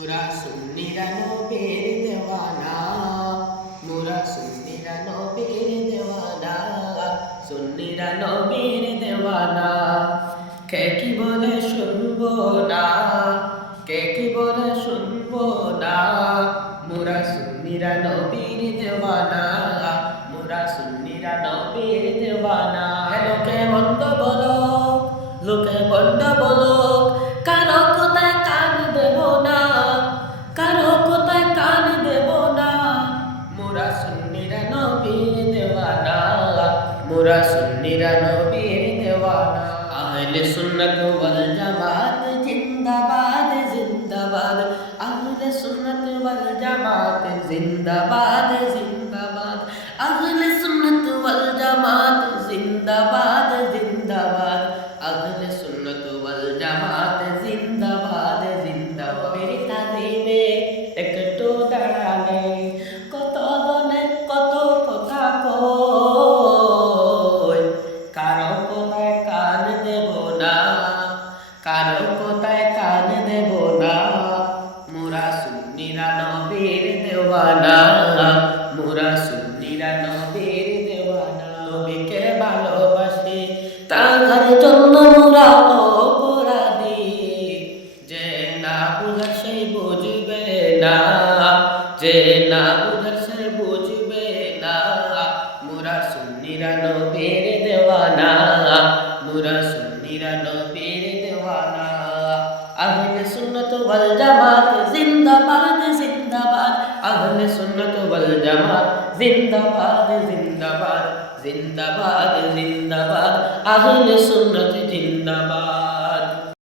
মুরা সুন্নিরা নবীর দেওয়ানা, মুরা সুন্নিরা নবীর দেওয়ানা, সুন্নিরা নবীর দেওয়ানা। কে কি বলে শুনব না, কে কি বলে শুনব না? মুরা সুন্নিরা নবীর দেওয়ানা, মুরা সুন্নিরা নবীর দেওয়ানা। লোকে বন্ধ বলো, লোকে মোরা সুন্নিরা নবীর দেওয়ানা। আহলে সুন্নাত ওয়াল জামাত জিন্দাবাদ জিন্দাবাদ। আহলে সুন্নাত ওয়াল জামাত জিন্দাবাদ জিন্দাবাদ। দেওয়ানা, মোরা সুন্নিরা নবীর দেওয়ানা। নবীকে ভালোবাসি তার জন্য মোরা অপরাধী। যে না বুঝার সেই বুঝবে না, যে না বুঝার সে বুঝবে না। মোরা সুন্নিরা নবীর দেওয়ানা, মোরা সুন্নিরা নবীর দেওয়ানা। আহলে সুন্নত ওয়াল জামাত জিন্দাবাদ জামাত জিন্দাবাদ জিন্দাবাদ জিন্দাবাদ জিন্দাবাদ আহলে সুন্নত জিন্দাবাদ।